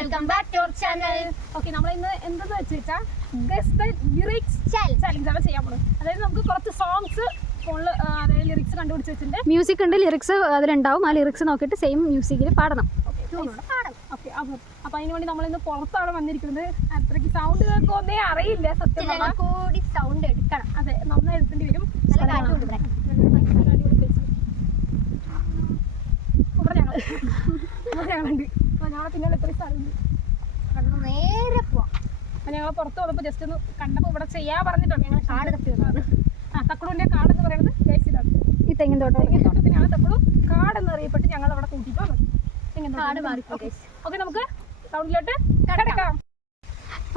Welcome back to our channel okay നമ്മൾ ഇന്ന് എന്തെന്ന് വെച്ചാൽ ഗസ്റ്റ് ലിറിക്സ് ചാലഞ്ച് ആണ് ചെയ്യാൻ പോകുന്നത് അതായത് നമുക്ക് കുറച്ച് സോങ്സ് ഫോണിൽ അതായത് ലിറിക്സ് കണ്ടുപിടിച്ച് വെച്ചിട്ടുണ്ട്. മ്യൂസിക് ഉണ്ട് ലിറിക്സ് അതിലുണ്ടാവും. ആ ലിറിക്സ് നോക്കിയിട്ട് സെയിം മ്യൂസിക്കിൽ പാടണം. ഓക്കെ അപ്പം അപ്പം അതിന് വേണ്ടി നമ്മൾ ഇന്ന് പുറത്താണ് വന്നിരിക്കുന്നത്. അത്രയ്ക്ക് സൗണ്ട് കേൾക്കുമെന്നേ അറിയില്ല സത്യം കൂടി സൗണ്ട് എടുക്കണം. അതെ നന്നായി എടുക്കേണ്ടി വരും. ഞങ്ങളുണ്ട് ഞങ്ങളെ പിന്നാലെ എത്ര സ്ഥലമുണ്ട് നേരെ പോവാം. അപ്പോൾ ഞങ്ങൾ പുറത്ത് വന്നപ്പോൾ ജസ്റ്റ് ഒന്ന് കണ്ടപ്പോൾ ഇവിടെ ചെയ്യാൻ പറഞ്ഞിട്ടുണ്ട്. ഞങ്ങൾ കാട് വന്നത് ആ തക്കുടുവിന്റെ കാട് എന്ന് പറയുന്നത് ഇതാണ് ഈ തെങ്ങിൻ തോട്ടം തെങ്ങിൻ തോട്ടത്തിനാണ് തക്കുളു കാടെന്ന് അറിയപ്പെട്ട് ഞങ്ങൾ അവിടെ കൂട്ടിയിട്ട് വന്നത് തെങ്ങിൻ guys. ഓക്കെ നമുക്ക് സൗണ്ടിലോട്ട് കിടക്കാം.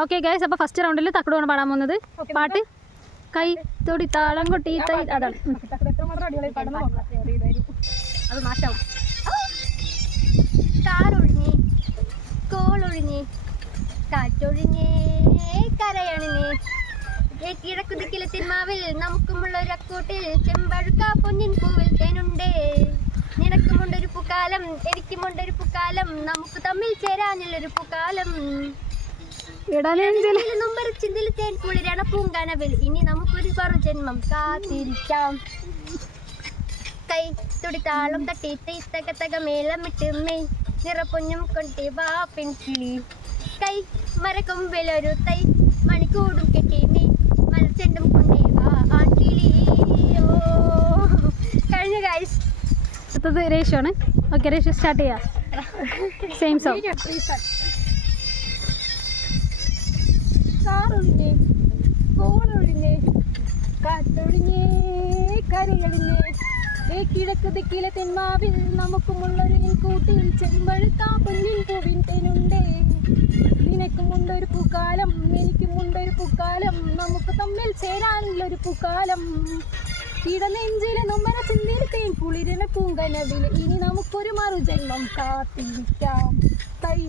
ഓക്കെ ഗൈസ് അപ്പോൾ ഫസ്റ്റ് റൗണ്ടിൽ തക്കടുവാണ് പാടാൻ പോകുന്നത്. പാട്ട്. കൈ തൊടി താളം കൊട്ടി തൈ അതാണ് അത് മാറ്റാവും കാറൊഴിഞ്ഞേ കോളൊഴിഞ്ഞേ കാറ്റൊഴിഞ്ഞേ കരയണിഞ്ഞേ. കിഴക്കുതിക്കിലെ തിന്മാവിൽ നമുക്കുമുള്ള ഒരു അക്കൂട്ടിൽ ചെമ്പഴുക്ക പൊന്നിൻ പൂവിൽ തേനുണ്ടേ. നിനക്കുമുണ്ടൊരു പൂക്കാലം എനിക്കുമുണ്ടൊരു പൂക്കാലം നമുക്ക് തമ്മിൽ ചേരാനുള്ളൊരു പൂക്കാലം. ചിന്തിൽ തേൻ കുളിരണ പൂങ്കാനവിൽ. ഇനി നമുക്കൊരു പറു ജന്മം കാത്തിരിക്കാം. കൈ തുടിത്താളം തട്ടി തൈ തക മെയ് നിറപ്പൊന്നും കൊണ്ടേ വാ പെൺകിളി. കൈ മരക്കൊമ്പിലൊരു തൈ മണിക്കൂടും കെട്ടി നീ മലച്ചെണ്ടും കൊണ്ടേ വാ ആൺകിളി. ഓ. കഴിഞ്ഞ ഗൈസ് അടുത്തത് രേഷുവാണ് ഓക്കെ രേഷു സ്റ്റാർട്ട് ചെയ്യാം. സെയിം സോങ് കാറൊഴിഞ്ഞേ കോളൊഴിഞ്ഞേ കാറ്റൊഴിഞ്ഞേ കരയൊഴിഞ്ഞേ കിഴക്ക് ദിക്കിലെ തെന്മാവിൽ നമുക്കുമുള്ളൊരു കൂട്ടിൽ ചെമ്പഴുത്താ പൊന്നിൽ പൂവിൻ തേനുണ്ടേ. നിനക്കുമുണ്ടൊരു പൂക്കാലം എനിക്കുമുണ്ടൊരു പൂക്കാലം നമുക്ക് തമ്മിൽ ചേരാനുള്ളൊരു പൂക്കാലം. പൂങ്കനവിൽ ഇനി നമുക്കൊരു തൈ തൈ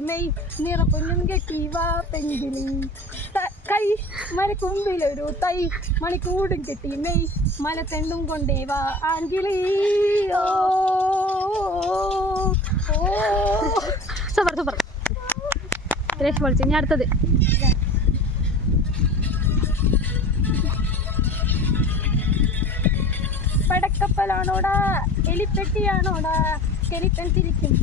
മെയ് നിറപ്പൊന്നും കെട്ടി വാ പെങ്കിളി ത- മണിക്കൂടും കെട്ടി മെയ് മലത്തെണ്ടും കൊണ്ടേ വാ ആൺകിളി ഓ സൂപ്പർ സൂപ്പർ. രക്ഷ പൊളിച്ച് ഇനി അടുത്തത്. പടക്കപ്പലാണോടാ എലിപ്പെട്ടിയാണോടാ? കെലിപ്പൻ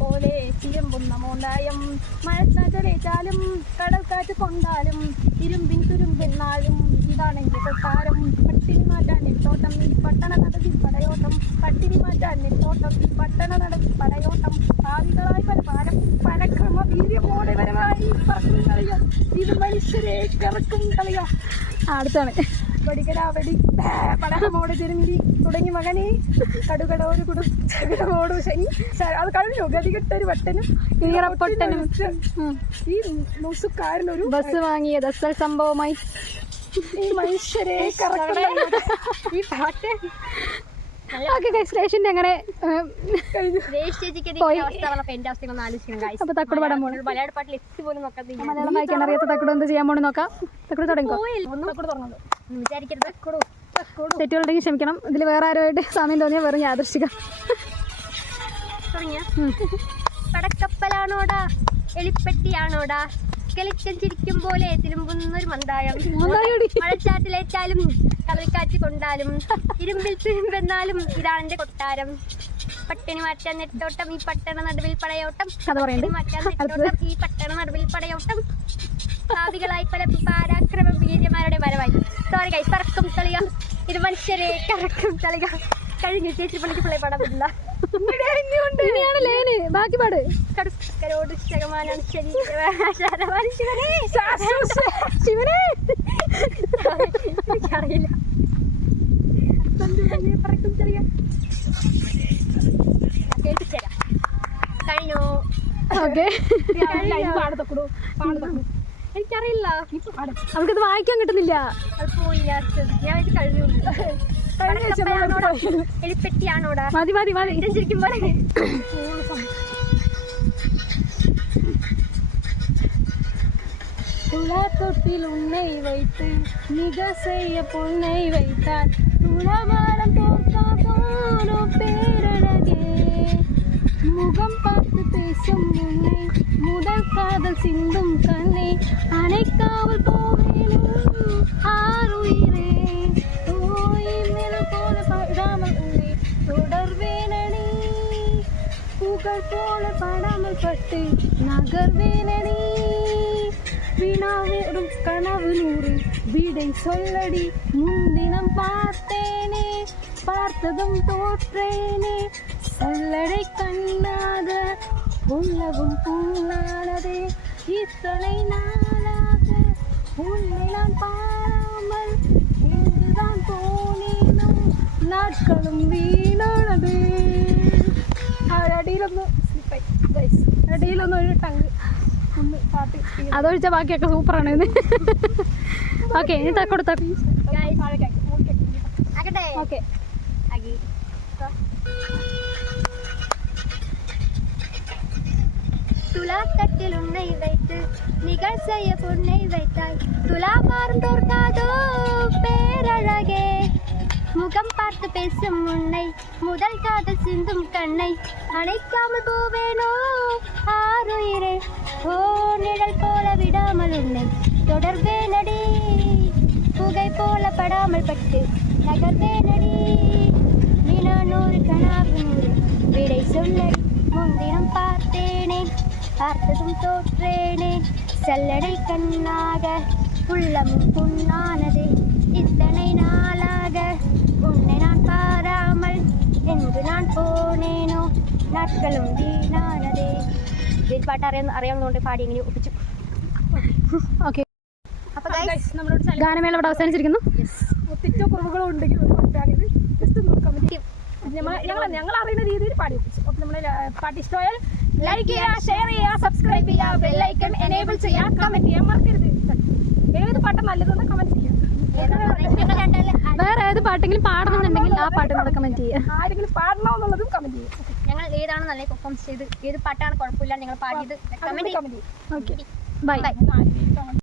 പോലെ ചിരമ്പുന്ന മോണ്ടായം മഴച്ചാറ്റലേറ്റാലും കടൽക്കാറ്റ് കൊണ്ടാലും ഇരുമ്പിൻ തുരുമ്പെന്നാലും ഇതാണെങ്കിൽ കൊട്ടാരം. പട്ടിണി മാറ്റാൻ നെട്ടോട്ടം ഈ പട്ടണ നടത്തി പടയോട്ടം. പട്ടിണി മാറ്റാൻ നെട്ടോട്ടം ഈ പട്ടണ നടത്തി പടയോട്ടം. ഭാവികളായി പരമാരം പരക്രമ വീര്യമോടെ വരവായി പറക്കും കളിയ ഇത് മനുഷ്യരെ കറക്കും കളിയ. അടുത്താണ്. വടികടാവടി പടഹമോട് ചെരുമിരി തുടങ്ങി മകനെ. കടുകടോരു കുടും ചെകിടമോട് ശനി അത് കഴിഞ്ഞു. ഗതികെട്ടൊരു വട്ടനും ഈറപ്പൊട്ടനും. ഈ മുസുക്കാരനൊരു ബസ് വാങ്ങിയ ദസൽ സംഭവമായി. ഈ മനുഷ്യരെ ഈ പാട്ട് ഗൈസ് രേഷിന്റെ അങ്ങനെ അപ്പൊ തക്കട് മലയാള വായിക്കാൻ അറിയാത്ത തക്കട് എന്ത് ചെയ്യാൻ പോണെന്ന് നോക്കാം. തക്കട് തുടങ്ങിക്കോ. തെറ്റുകളുണ്ടെങ്കിൽ ക്ഷമിക്കണം. ഇതിൽ വേറെ ആരുമായിട്ട് സാമ്യം തോന്നിയാൽ വെറും ഉം. പടക്കപ്പലാണോടാ? എലിപ്പെട്ടിയാണോടാ? കിളിക്കൻ ചിരിക്കും പോലെ തിരുമ്പുന്നൊരു മന്ദായം. മഴച്ചാറ്റിലേറ്റാലും കടൽക്കാറ്റ് കൊണ്ടാലും ഇരുമ്പിൽ തിരുമ്പെന്നാലും ഇതാണ് എന്റെ കൊട്ടാരം. പട്ടിണി മാറ്റാൻ നെട്ടോട്ടം ഈ പട്ടണ നടുവിൽ പടയോട്ടം. മാറ്റാൻ നെട്ടോട്ടം ഈ പട്ടണ നടുവിൽ പടയോട്ടം. ഭാവികളായി പല പാരാക്രമ വീര്യന്മാരുടെ വരവായി. സോറി കൈ പറക്കും തളിക ഇത് മനുഷ്യരെ കറക്കും തളിക കഴിഞ്ഞു ചേച്ചി പണിക്ക് പിള്ളേ പടമില്ല ഇനിയാണ് ലേന്. ബാക്കി പാട്. ശിവനെ. എനിക്കറിയില്ല. കഴിഞ്ഞു? ഓക്കെ. എനിക്കറിയില്ല. അവൾക്കത് വായിക്കാൻ കിട്ടുന്നില്ല. പോയി ഞാൻ കഴിഞ്ഞു. എലിപ്പെട്ടിയാണോടാ മതി മതി മതി ഇതും ശരിക്കും പോലെ துளத்தொட்டில் உன்னை வைத்து மிக செய்ய பொன்னை வைத்தார் துளவாரம் தோற்காதோனோ பேரழகே முகம் பார்த்து பேசும் உன்னை முதல் காதல் சிந்தும் கண்ணை அணைக்காமல் போவேனும் போல பாடாமல் பட்டு நகர்வேனடி வினாவேறும் கனவில் ஊரு வீடை சொல்லடி முன்தினம் பார்த்தேனே. பார்த்ததும் தோற்றேனே. சல்லடை கண்ணாக உள்ளவும் பூங்கானதே இத்தனை நாளாக உன்னை நான் பாராமல் என்றுதான் போனேனும் நாட்களும் வீணானது. அடியிலிருந்து അതൊഴിച്ച ബാക്കിയൊക്കെ സൂപ്പറാണ് ഇത് ഓക്കെ ഇനി തക്കൊടുത്ത ആകട്ടെ ഓക്കെ ആകി துலாத்தட்டில் உன்னை வைத்து நிகழ் செய்ய பொன்னை வைத்தாய் துலா மாறும் தோற்காதோ பேரழகே முகம் பார்த்து பேசும் உன்னை. முதல் காதல் சிந்தும் கண்ணை அணைக்காமல் போவேனோ? ஆறுயிரே ஓ நிழல் போல விடாமல் உன்னை தொடர்வேனடி புகை போல படாமல் பட்டு நகர்வேனடி வினானூறு கனாவு நூறு விடை சொல்லடி முன்தினம் பார்த்தேனே. பார்த்ததும் தோற்றேனே. சல்லடை கண்ணாக உள்ளமும் புண்ணானதே. നാട്കളും വീണാനതേ പാട്ട് അറിയാൻ അറിയാവുന്നതുകൊണ്ട് പാടി ഇങ്ങനെ ഒപ്പിച്ചു. ഓക്കെ അപ്പൊ ഗാനമേള ഇവിടെ അവസാനിച്ചിരിക്കുന്നു. ഒത്തിരി കുറവുകളും ഉണ്ടെങ്കിൽ ഞങ്ങൾ അറിയുന്ന രീതിയിൽ പാടി ഒപ്പിച്ചു. അപ്പോൾ നമ്മുടെ പാട്ട് ഇഷ്ടമായാൽ ലൈക്ക് ചെയ്യുക ഷെയർ ചെയ്യുക സബ്സ്ക്രൈബ് ചെയ്യുക ബെല്ലൈക്കൺ എനേബിൾ ചെയ്യുക കമന്റ് ചെയ്യാൻ മറക്കരുത്. ഏത് പാട്ട് നല്ലതെന്ന് കമന്റ് ചെയ്യുക. വേറെ ഏത് പാട്ടെങ്കിലും പാടണമെന്നുണ്ടെങ്കിൽ ആ പാട്ട് കൂടെ കമന്റ് ചെയ്യുക. ആരെങ്കിലും പാടണമെന്നുള്ളതും കമന്റ് ചെയ്യുക. ഏതാണ് നല്ല പെർഫോം ചെയ്ത് ഏത് പാട്ടാണ് കുഴപ്പമില്ല നിങ്ങൾ പാടിയത്? Comment bye bye